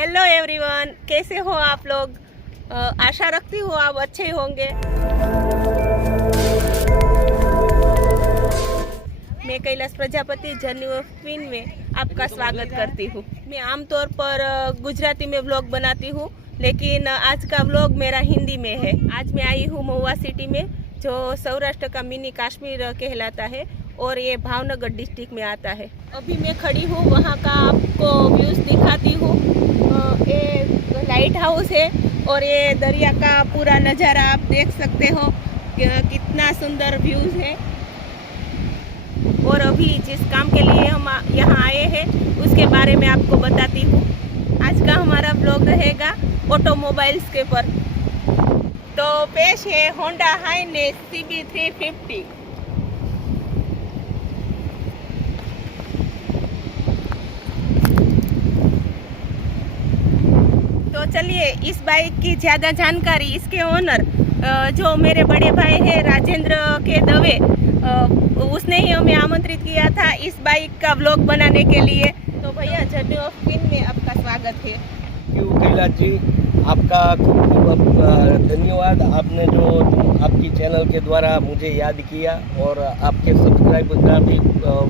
Hello everyone, कैसे हो आप लोग। आशा रखती हूँ आप अच्छे ही होंगे। मैं Kailash Prajapati journey of queen में आपका स्वागत करती हूँ। मैं आमतौर पर गुजराती में व्लॉग बनाती हूँ, लेकिन आज का व्लॉग मेरा हिंदी में है। आज मैं आई हूँ महुआ सिटी में, जो सौराष्ट्र का मिनी कश्मीर कहलाता है और ये भावनगर डिस्ट्रिक्ट में आता है। अभी मैं खड़ी हूँ, वहाँ का आपको व्यूज दिखाती हूँ। ये लाइट हाउस है और ये दरिया का पूरा नज़ारा आप देख सकते हो, कितना सुंदर व्यूज है। और अभी जिस काम के लिए हम यहाँ आए हैं उसके बारे में आपको बताती हूँ। आज का हमारा ब्लॉग रहेगा ऑटोमोबाइल्स के पर। तो पेश है होंडा हाइनेस CB350। तो चलिए इस बाइक की ज़्यादा जानकारी इसके ओनर जो मेरे बड़े भाई है राजेंद्र के दवे, उसने ही हमें आमंत्रित किया था इस बाइक का व्लॉग बनाने के लिए। तो भैया जर्नी ऑफ क्वीन में आपका स्वागत है। क्यों कैलाश जी, आपका खूब खूब धन्यवाद। आपने जो आपकी चैनल के द्वारा मुझे याद किया और आपके सब्सक्राइबर का भी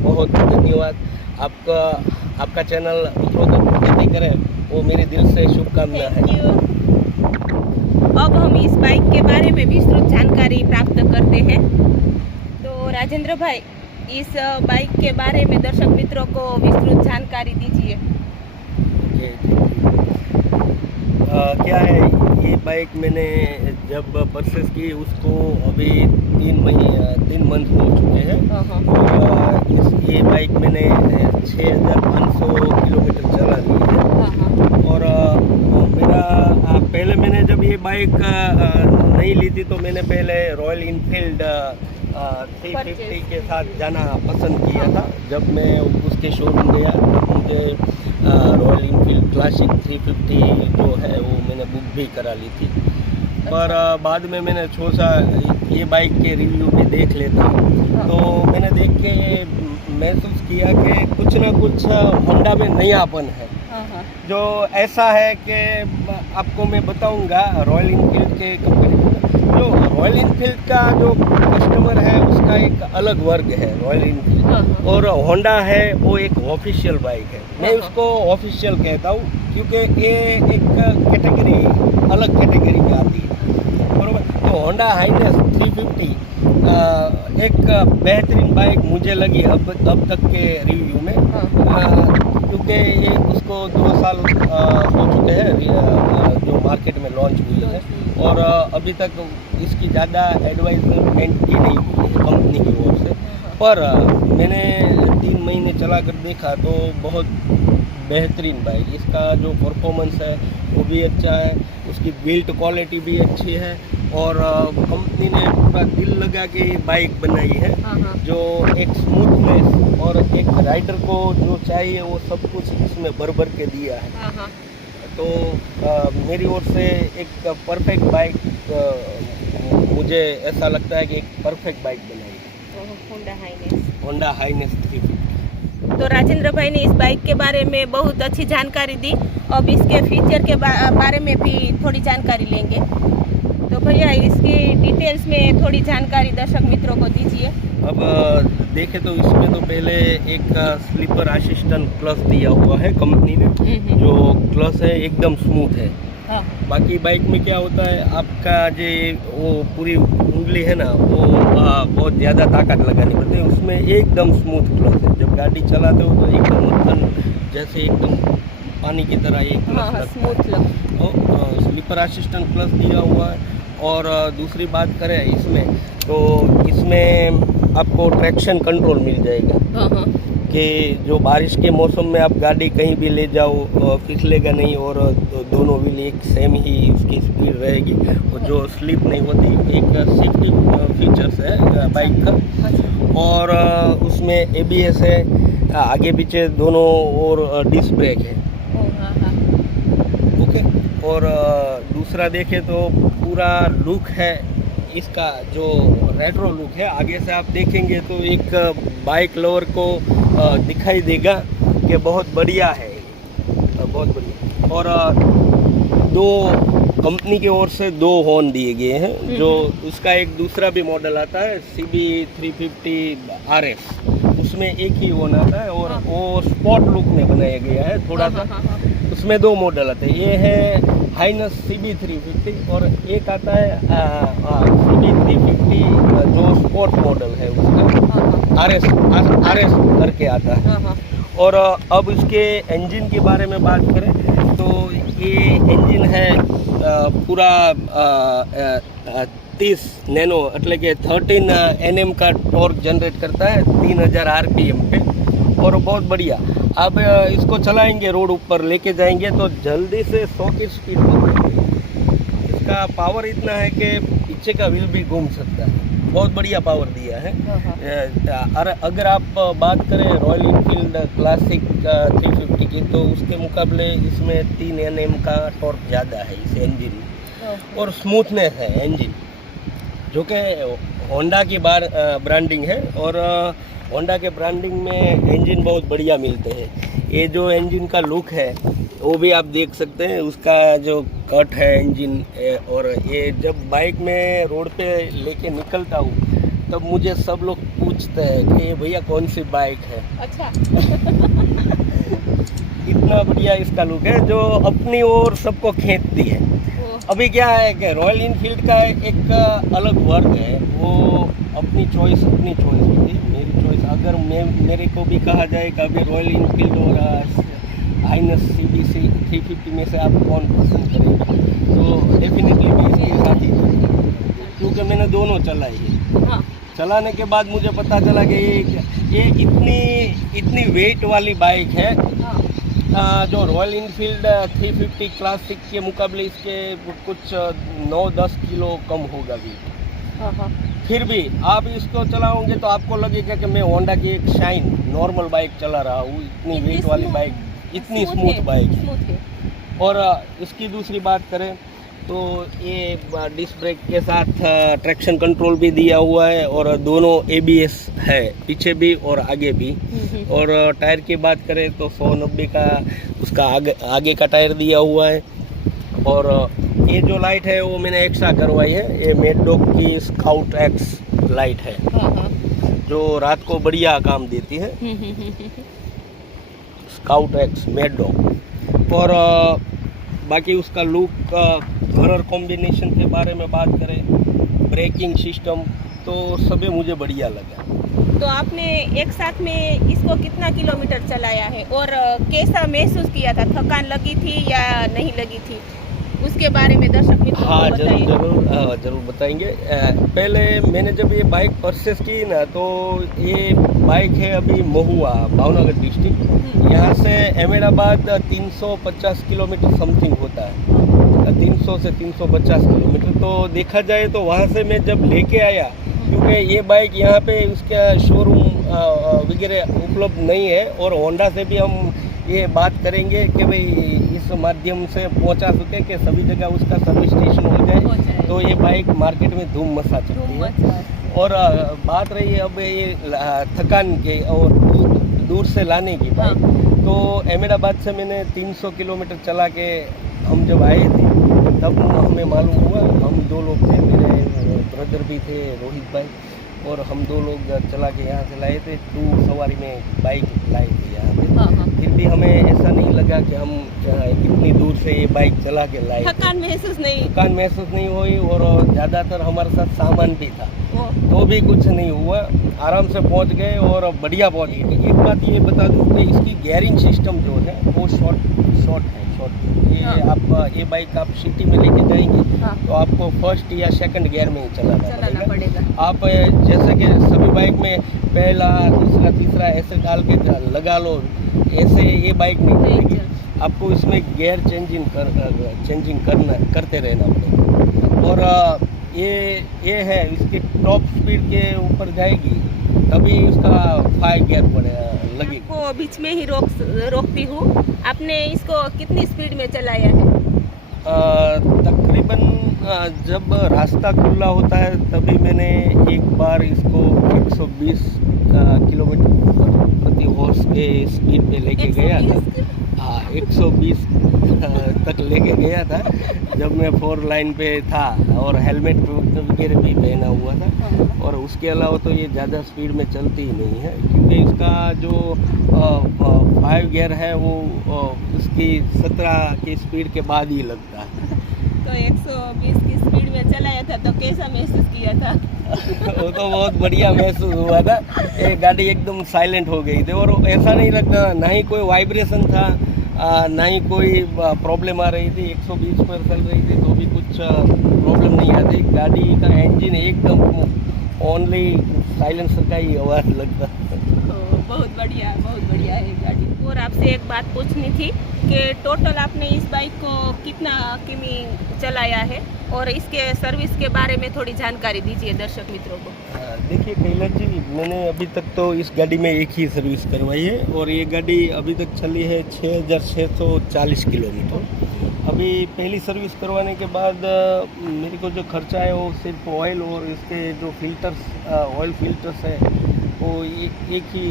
बहुत धन्यवाद। आपका चैनल उद्योग प्रगति करे वो मेरे दिल से शुभकामना है। Thank you. अब हम इस बाइक के बारे में विस्तृत जानकारी प्राप्त करते हैं। तो राजेंद्र भाई, इस बाइक के बारे में दर्शक मित्रों को विस्तृत जानकारी दीजिए। क्या है, ये बाइक मैंने जब परचेस की उसको अभी 3 मंथ हो चुके हैं। और ये बाइक मैंने 6500 किलोमीटर चला ली है। और मेरा पहले मैंने जब ये बाइक नहीं ली थी तो मैंने पहले रॉयल इनफील्ड 350 के साथ जाना पसंद किया था। जब मैं उसके शोरूम गया तो मुझे रॉयल इनफील्ड क्लासिक 350 जो है वो मैंने बुक भी करा ली थी। पर बाद में मैंने सोचा ये बाइक के रिव्यू भी देख लेता, तो मैंने देख के महसूस किया कि कुछ ना कुछ होंडा में नयापन है। जो ऐसा है कि आपको मैं बताऊंगा रॉयल इनफील्ड के कंपनी जो रॉयल इनफील्ड का जो कस्टमर है उसका एक अलग वर्ग है रॉयल इनफील्ड, और होंडा है वो एक ऑफिशियल बाइक है। मैं उसको ऑफिशियल कहता हूँ क्योंकि ये एक कैटेगरी अलग कैटेगरी में आती है, बरोबर। तो होंडा हाइनेस 350 एक बेहतरीन बाइक मुझे लगी अब तक के रिव्यू में, क्योंकि ये उसको 2 साल हो चुके हैं जो मार्केट में लॉन्च हुई है, और अभी तक इसकी ज़्यादा एडवाइजमेंट भी नहीं हुई है कंपनी की ओर से। पर मैंने 3 महीने चला कर देखा तो बहुत बेहतरीन बाइक, इसका जो परफॉर्मेंस है वो भी अच्छा है, उसकी बिल्ड क्वालिटी भी अच्छी है, और कंपनी ने पूरा दिल लगा के ये बाइक बनाई है। जो एक स्मूथनेस और एक राइडर को जो चाहिए वो सब कुछ इसमें भर के दिया है। तो मेरी ओर से एक परफेक्ट बाइक, मुझे ऐसा लगता है कि एक परफेक्ट बाइक बनाई है होंडा हाइनेस 350। तो राजेंद्र भाई ने इस बाइक के बारे में बहुत अच्छी जानकारी दी। अब इसके फीचर के बारे में भी थोड़ी जानकारी लेंगे। तो भैया इसकी डिटेल्स में थोड़ी जानकारी दर्शक मित्रों को दीजिए। अब देखें तो इसमें तो पहले एक स्लीपर असिस्टेंट क्लच दिया हुआ है कंपनी ने, जो क्लच है एकदम स्मूथ है। बाकी बाइक में क्या होता है, आपका जो वो पूरी उंगली है ना वो बहुत ज़्यादा ताकत लगानी पड़ती है, उसमें एकदम स्मूथ क्लच है। जब गाड़ी चलाते हो तो एकदम मक्खन जैसे एकदम पानी की तरह ये क्लच स्मूथ लगता। स्लीपर असिस्टेंट क्लच दिया हुआ है। और दूसरी बात करें इसमें, तो इसमें आपको ट्रैक्शन कंट्रोल मिल जाएगा कि जो बारिश के मौसम में आप गाड़ी कहीं भी ले जाओ फिसलेगा नहीं, और दोनों व्हील एक सेम ही उसकी स्पीड रहेगी, और जो स्लिप नहीं होती। एक सेफ्टी फीचर्स है बाइक का। और उसमें ABS है, आगे पीछे दोनों, और डिस्क ब्रेक है। ओके। और दूसरा देखें तो पूरा लुक है इसका, जो रेट्रो लुक है, आगे से आप देखेंगे तो एक बाइक लवर को दिखाई देगा कि बहुत बढ़िया है। बहुत बढ़िया। और दो कंपनी की ओर से 2 हॉर्न दिए गए हैं, जो उसका एक दूसरा भी मॉडल आता है CB350 RS, उसमें एक ही हॉर्न आता है और वो स्पॉट लुक में बनाया गया है थोड़ा सा। उसमें 2 मॉडल आते हैं, ये है हाइनस CB350 और एक आता है CB350 जो स्पोर्ट मॉडल है उसका RS करके आता है। और अब इसके इंजन के बारे में बात करें तो ये इंजन है पूरा 30 नैनो એટલે કે 13 Nm का टॉर्क जनरेट करता है 3000 RPM पे, और बहुत बढ़िया। अब इसको चलाएंगे, रोड ऊपर लेके जाएंगे तो जल्दी से 100 की स्पीड पकड़ेंगे। इसका पावर इतना है कि पीछे का व्हील भी घूम सकता है, बहुत बढ़िया पावर दिया है। और अगर आप बात करें रॉयल इनफील्ड क्लासिक 350 की, तो उसके मुकाबले इसमें 3 Nm का टॉर्क ज़्यादा है इस इंजन, और स्मूथनेस है इंजन, जो कि होंडा की ब्रांडिंग है। और होंडा के ब्रांडिंग में इंजन बहुत बढ़िया मिलते हैं। ये जो इंजन का लुक है वो भी आप देख सकते हैं, उसका जो कट है इंजन। और ये जब बाइक में रोड पे लेके निकलता हूँ तब मुझे सब लोग पूछते हैं कि ये भैया कौन सी बाइक है। अच्छा। इतना बढ़िया इसका लुक है जो अपनी ओर सबको खींचती है। अभी क्या है कि रॉयल इनफील्ड का एक अलग वर्ग है, वो अपनी चॉइस होती है। मेरी चॉइस अगर मेरे को भी कहा जाए कि अभी रॉयल इनफील्ड और हाइनस CB350 में से आप कौन पसंद करेंगे, तो डेफिनेटली मैं इसके साथ ही, क्योंकि मैंने दोनों चलाई है। चलाने के बाद मुझे पता चला कि ये इतनी वेट वाली बाइक है, जो रॉयल इनफील्ड 350 क्लासिक के मुकाबले इसके कुछ 9-10 किलो कम होगा वेट। फिर भी आप इसको चलाओगे तो आपको लगेगा कि मैं होंडा की एक शाइन नॉर्मल बाइक चला रहा हूँ। इतनी वेट वाली बाइक, इतनी स्मूथ बाइक है। और इसकी दूसरी बात करें तो ये डिस्क ब्रेक के साथ ट्रैक्शन कंट्रोल भी दिया हुआ है, और दोनों ABS है, पीछे भी और आगे भी। और टायर की बात करें तो 190 का उसका आगे का टायर दिया हुआ है। और ये जो लाइट है वो मैंने एक्स्ट्रा करवाई है, ये मैड डॉग की स्काउट X लाइट है, जो रात को बढ़िया काम देती है। Scout X mad dog. और बाकी उसका लुक, कलर कॉम्बिनेशन के बारे में बात करें, ब्रेकिंग सिस्टम, तो सभी मुझे बढ़िया लगा। तो आपने एक साथ में इसको कितना किलोमीटर चलाया है और कैसा महसूस किया था? थकान लगी थी या नहीं लगी थी, उसके बारे में दर्शक मित्रों को बताइए। जरूर बताएंगे। पहले मैंने जब ये बाइक परचेस की ना, तो ये बाइक है अभी महुआ, भावनगर डिस्ट्रिक्ट। यहाँ से अहमदाबाद 350 किलोमीटर समथिंग होता है, 300 से 350 किलोमीटर। तो देखा जाए तो वहाँ से मैं जब लेके आया, क्योंकि ये बाइक यहाँ पे उसका शोरूम वगैरह उपलब्ध नहीं है, और होंडा से भी हम ये बात करेंगे कि भाई इस माध्यम से पहुँचा सके कि सभी जगह उसका सर्विस स्टेशन हो जाए, तो ये बाइक मार्केट में धूम मचा चुकी है। और बात रही अब ये थकान की और दूर से लाने की बाइक, तो अहमदाबाद से मैंने 300 किलोमीटर चला के हम जब आए थे तब हमें मालूम हुआ, हम 2 लोग थे, मेरे ब्रदर भी थे रोहित भाई, और हम 2 लोग चला के यहाँ से लाए थे। 2 सवारी में बाइक लाए थे यहाँ पे। फिर भी हमें ऐसा नहीं लगा कि हम इतनी दूर से ये बाइक चला के लाए। थकान महसूस नहीं हुई, और ज़्यादातर हमारे साथ सामान भी था, तो भी कुछ नहीं हुआ, आराम से पहुँच गए और बढ़िया पहुँच गए। एक बात ये बता दूँ कि इसकी गियरिंग सिस्टम जो है वो शॉर्ट है। ये आप ये बाइक आप सिटी में लेके जाएंगे तो आपको फर्स्ट या सेकंड गियर में ही चलाना पड़ेगा। आप जैसे कि सभी बाइक में पहला, दूसरा, तीसरा ऐसे डाल के लगा लो, ऐसे ये बाइक नहीं चलेगी। आपको इसमें गियर चेंजिंग करते रहना पड़ेगा। और ये है इसकी टॉप स्पीड के ऊपर जाएगी तभी उसका 5 गियर लगेगा। आपको बीच में ही रोकती हूँ, आपने इसको कितनी स्पीड में चलाया है? तकरीबन जब रास्ता खुला होता है तभी मैंने एक बार इसको 120 किलोमीटर प्रति हॉर्स के स्पीड पे लेके गया था। हाँ 120 तक लेके गया था जब मैं 4 लाइन पे था और हेलमेट वगैरह भी पहना हुआ था। और उसके अलावा तो ये ज़्यादा स्पीड में चलती ही नहीं है, क्योंकि इसका जो 5 गियर है वो उसकी 17 की स्पीड के बाद ही लगता है। तो 120 की स्पीड में चलाया था तो कैसा महसूस किया था? वो तो बहुत बढ़िया महसूस हुआ था। ये गाड़ी एकदम साइलेंट हो गई थी और ऐसा नहीं लगता, ना ही कोई वाइब्रेशन था, ना ही कोई प्रॉब्लम आ रही थी। 120 पर चल रही थी तो भी कुछ प्रॉब्लम नहीं आती। गाड़ी का इंजन एकदम ओनली साइलेंसर का ही आवाज़ लगता। बहुत बढ़िया है गाड़ी। और आपसे एक बात पूछनी थी कि टोटल आपने इस बाइक को कितना किमी चलाया है और इसके सर्विस के बारे में थोड़ी जानकारी दीजिए दर्शक मित्रों को। देखिए कैलाश जी, मैंने अभी तक तो इस गाड़ी में एक ही सर्विस करवाई है और ये गाड़ी अभी तक चली है 6640 किलोमीटर। अभी पहली सर्विस करवाने के बाद मेरे को जो खर्चा है वो सिर्फ ऑयल और इसके जो फिल्टर्स ऑयल फिल्टर्स है वो एक ही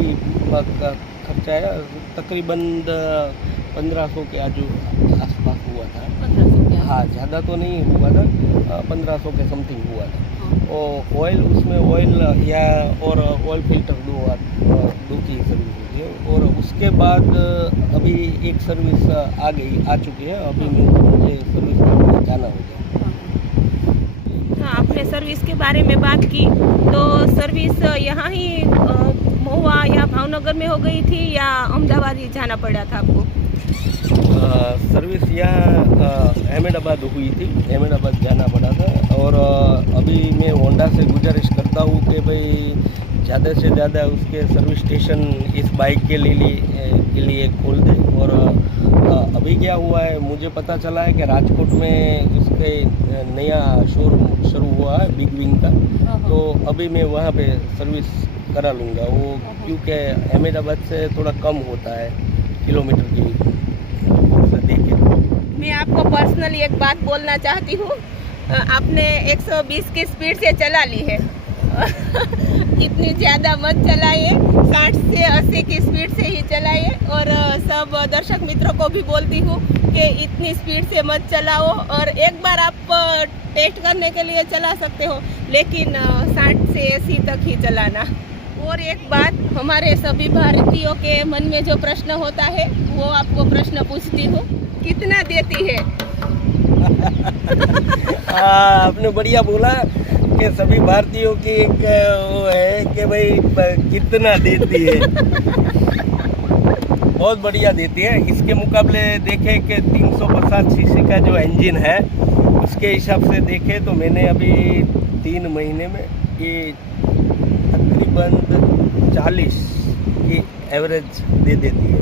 खर्चा है। तकरीबन 1500 के आसपास हुआ था। 1500 के? हाँ, ज़्यादा तो नहीं हुआ था, 1500 के समथिंग हुआ था। और ऑयल उसमें ऑयल या और ऑयल फिल्टर दो की सर्विस होती है। और उसके बाद अभी एक सर्विस आ चुकी है। अभी मुझे सर्विस करने जाना होगा। हाँ, आपने सर्विस के बारे में बात की तो सर्विस यहाँ ही महुआ या भावनगर में हो गई थी या अहमदाबाद ही जाना पड़ा था आपको? सर्विस यहाँ अहमदाबाद हुई थी, अहमदाबाद जाना पड़ा था। और अभी मैं होंडा से गुजारिश करता हूँ कि भाई ज़्यादा से ज़्यादा उसके सर्विस स्टेशन इस बाइक के लिए खोल दे। और अभी क्या हुआ है, मुझे पता चला है कि राजकोट में उसके नया शोरूम शुरू हुआ है बिग विंग का, तो अभी मैं वहाँ पे सर्विस करा लूँगा वो, क्योंकि अहमदाबाद से थोड़ा कम होता है किलोमीटर की से देखे। मैं आपको पर्सनली एक बात बोलना चाहती हूँ। आपने 120 की स्पीड से चला ली है इतनी ज़्यादा मत चलाइए, 60 से 80 की स्पीड से ही चलाइए। और सब दर्शक मित्रों को भी बोलती हूँ कि इतनी स्पीड से मत चलाओ। और एक बार आप टेस्ट करने के लिए चला सकते हो, लेकिन 60 से 80 तक ही चलाना। और एक बात, हमारे सभी भारतीयों के मन में जो प्रश्न होता है वो आपको प्रश्न पूछती हूँ, कितना देती है? आपने बढ़िया बोला कि सभी भारतीयों की एक वो है कि भाई कितना देती है। बहुत बढ़िया देती है। इसके मुकाबले देखें कि 350 सीसी का जो इंजन है उसके हिसाब से देखें तो मैंने अभी 3 महीने में ये तकरीबन 40 की एवरेज दे देती है।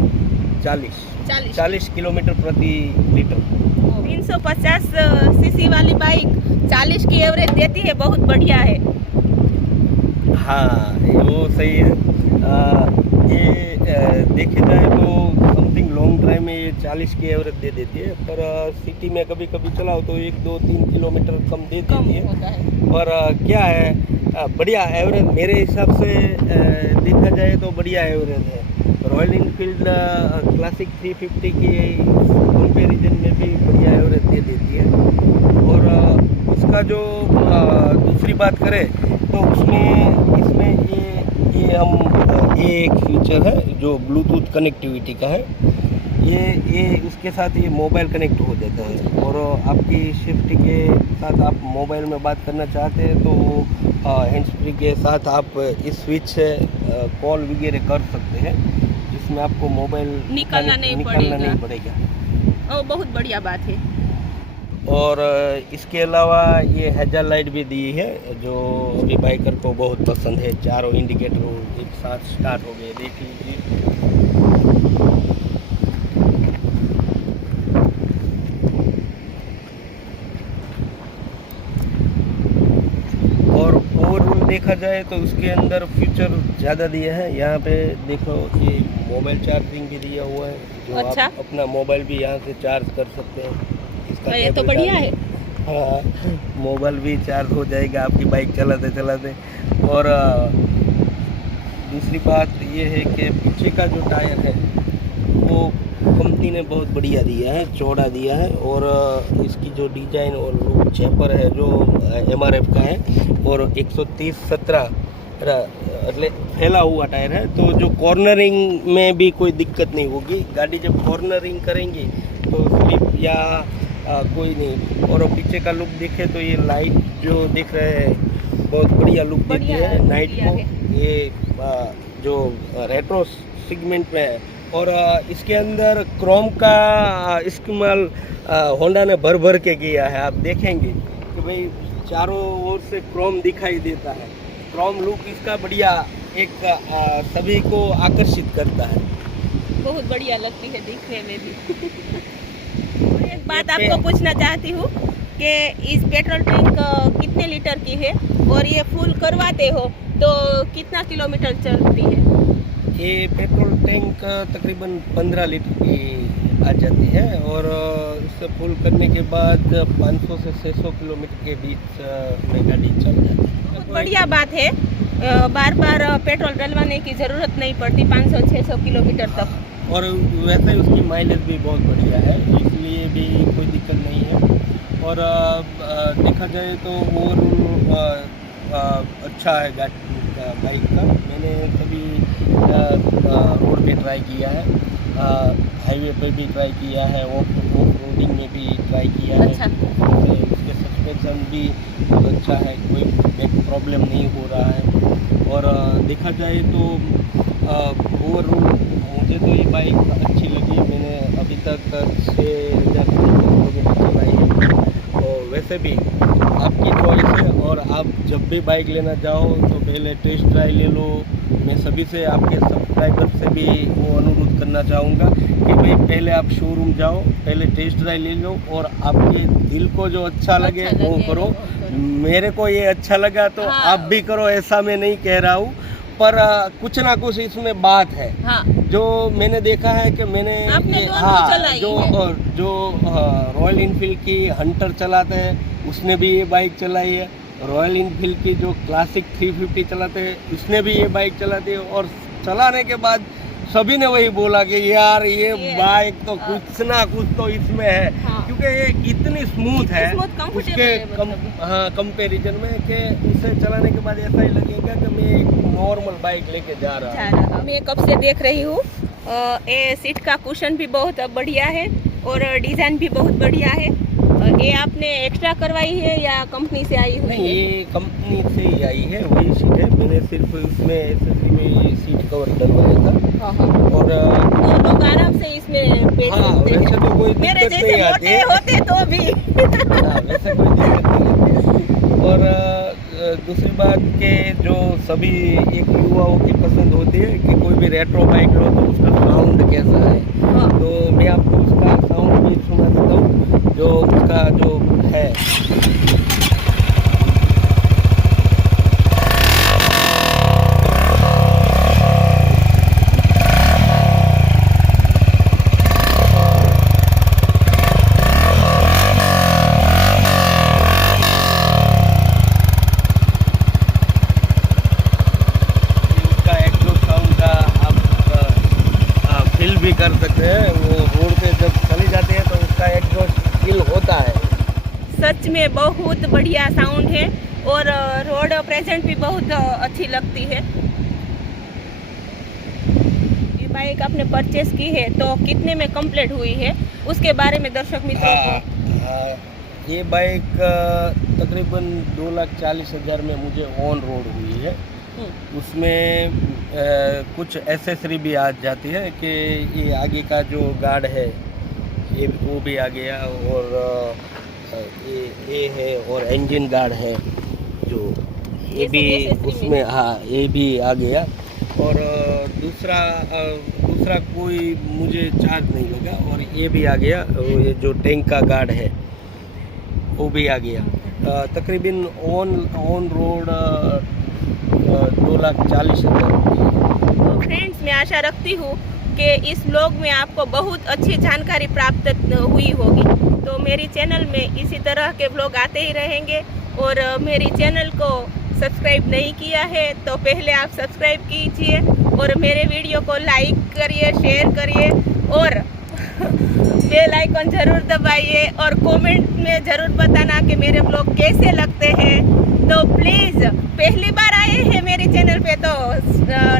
40 किलोमीटर प्रति लीटर। 350 सीसी वाली बाइक 40 की एवरेज देती है, बहुत बढ़िया है। हाँ, वो सही है। ये देखे जाए तो समथिंग लॉन्ग ड्राइव में ये 40 की एवरेज दे देती है, पर सिटी में कभी कभी चलाओ तो 1-2-3 किलोमीटर कम दे देती है। पर क्या है, बढ़िया एवरेज मेरे हिसाब से देखा जाए तो बढ़िया एवरेज है। रॉयल इनफील्ड क्लासिक 350 की कंपैरिजन में भी बढ़िया एवरेज दे देती है। और इसका जो दूसरी बात करें तो इसमें ये एक फीचर है जो ब्लूटूथ कनेक्टिविटी का है। ये उसके साथ ये मोबाइल कनेक्ट हो जाता है और आपकी शिफ्ट के साथ आप मोबाइल में बात करना चाहते हैं तो हैंड्स फ्री के साथ आप इस स्विच से कॉल वगैरह कर सकते हैं, जिसमें आपको मोबाइल निकालना नहीं पड़ेगा। बहुत बढ़िया बात है। और इसके अलावा ये हेजल लाइट भी दी है जो अभी बाइकर को बहुत पसंद है। चारों इंडिकेटर एक साथ स्टार्ट हो गए, देख लीजिए। और ओवरऑल देखा जाए तो उसके अंदर फीचर ज़्यादा दिया है। यहाँ पे देखो ये मोबाइल चार्जिंग भी दिया हुआ है, जो अच्छा। आप अपना मोबाइल भी यहाँ से चार्ज कर सकते हैं। ये तो बढ़िया है। हाँ, मोबाइल भी चार्ज हो जाएगा आपकी बाइक चलाते चलाते। और दूसरी बात ये है कि पीछे का जो टायर है वो कंपनी ने बहुत बढ़िया दिया है, चौड़ा दिया है और इसकी जो डिजाइन और लुक चैपर है जो MRF का है और 130/17 એટલે फैला हुआ टायर है, तो जो कॉर्नरिंग में भी कोई दिक्कत नहीं होगी। गाड़ी जब कॉर्नरिंग करेंगी तो स्लिप या कोई नहीं। और पीछे का लुक देखे तो ये लाइट जो दिख रहे हैं बहुत बढ़िया लुक देती है नाइट को। ये जो रेट्रो सेगमेंट में है और इसके अंदर क्रोम का इस्तेमाल होंडा ने भर भर के किया है। आप देखेंगे कि भाई चारों ओर से क्रोम दिखाई देता है। क्रोम लुक इसका बढ़िया एक सभी को आकर्षित करता है, बहुत बढ़िया लगती है दिखने में भी। एक बात आपको पूछना चाहती हूँ कि इस पेट्रोल टैंक कितने लीटर की है और ये फुल करवाते हो तो कितना किलोमीटर चलती है? ये पेट्रोल टैंक तकरीबन 15 लीटर की आ जाती है और इससे फुल करने के बाद 500 से 600 किलोमीटर के बीच में गाड़ी चल जाती है। बहुत बढ़िया बात है, बार बार पेट्रोल डलवाने की ज़रूरत नहीं पड़ती 500-600 किलोमीटर तक। और वैसे ही उसकी माइलेज भी बहुत बढ़िया है, इसलिए भी कोई दिक्कत नहीं है। और देखा जाए तो और अच्छा है बाइक का। मैंने कभी रोड पे ट्राई किया है, हाईवे पे भी ट्राई किया है, ऑफ रोडिंग में भी ट्राई किया है। अच्छा। उसके सस्पेंशन भी बहुत अच्छा है, कोई बैक प्रॉब्लम नहीं हो रहा है। और देखा जाए तो ओवरऑल मुझे तो ये बाइक अच्छी लगी। मैंने अभी तक 6000 किलोमीटर चलाई है। और वैसे भी आपकी चॉइस है और आप जब भी बाइक लेना चाहो तो पहले टेस्ट ड्राइव ले लो। मैं सभी से, आपके सब्सक्राइबर से भी वो अनुरोध करना चाहूँगा कि भाई पहले आप शोरूम जाओ, पहले टेस्ट ड्राइव ले लो और आपके दिल को जो अच्छा लगे वो करो। मेरे को ये अच्छा लगा तो हाँ। आप भी करो, ऐसा मैं नहीं कह रहा हूँ, पर कुछ ना कुछ इसमें बात है। हाँ। जो मैंने देखा है कि मैंने आपने ये- दोनों चलाई जो रॉयल इनफील्ड की हंटर चलाते हैं उसने भी ये बाइक चलाई है। रॉयल इनफील्ड की जो क्लासिक 350 चलाते हैं उसने भी ये बाइक चलाती है। और चलाने के बाद सभी ने वही बोला कि यार ये बाइक तो कुछ ना कुछ तो इसमें है। हाँ। क्योंकि ये इतनी स्मूथ है comfortable उसके है मतलब। कंपेरिजन में कि उसे चलाने के बाद ऐसा ही लगेगा कि मैं एक नॉर्मल बाइक लेके जा रहा हूँ। मैं कब से देख रही हूँ, ये सीट का कुशन भी बहुत बढ़िया है और डिज़ाइन भी बहुत बढ़िया है। ये आपने एक्स्ट्रा करवाई है या कंपनी से आई हुई नहीं, है? ये कंपनी से ही आई है, वही सीट है। मैंने सिर्फ इसमें एसएससी में ये सीट कवर डलवाया था। और लोग आराम से इसमें बैठ हाँ, सकते हैं। वैसे तो कोई मेरे दिक्कत जैसे नहीं आती मोटे है। होते तो भी हाँ, वैसे कोई दिक्कत नहीं आती है। और दूसरी बात के जो सभी एक युवाओं की पसंद होती है कि कोई भी रेट्रो बाइक लो तो उसका साउंड कैसा है। हाँ। तो मैं आपको उसका साउंड भी सुना देता हूँ जो उसका जो है। भी कर सकते हैं, वो रोड पे जब चली जाती है तो उसका एग्जॉस्ट फील होता है। सच में बहुत बढ़िया साउंड है और रोड प्रेजेंट भी बहुत अच्छी लगती है। ये बाइक आपने परचेस की है तो कितने में कंप्लीट हुई है उसके बारे में दर्शक मित्रों को। ये बाइक तकरीबन 2,40,000 में मुझे ऑन रोड हुई है। उसमें कुछ एसेसरी भी आ जाती है कि ये आगे का जो गार्ड है ये वो भी आ गया और ये है और इंजन गार्ड है जो ये भी उसमें, हाँ ये भी आ गया। और दूसरा कोई मुझे चार्ज नहीं लगा और ये भी आ गया। ये जो टैंक का गार्ड है वो भी आ गया। तकरीबन ऑन रोड 2,40,000। फ्रेंड्स, मैं आशा रखती हूँ कि इस ब्लॉग में आपको बहुत अच्छी जानकारी प्राप्त हुई होगी। तो मेरी चैनल में इसी तरह के ब्लॉग आते ही रहेंगे और मेरी चैनल को सब्सक्राइब नहीं किया है तो पहले आप सब्सक्राइब कीजिए और मेरे वीडियो को लाइक करिए, शेयर करिए और बेल आइकन जरूर दबाइए और कमेंट में जरूर बताना कि मेरे ब्लॉग कैसे लगते हैं। तो प्लीज़ पहली बार आए हैं मेरे चैनल पे तो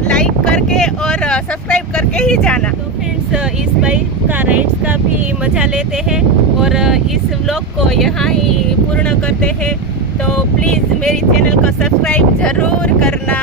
लाइक करके और सब्सक्राइब करके ही जाना। तो फ्रेंड्स, इस बाइक का राइड्स का भी मज़ा लेते हैं और इस व्लॉग को यहाँ ही पूर्ण करते हैं। तो प्लीज़ मेरी चैनल को सब्सक्राइब ज़रूर करना।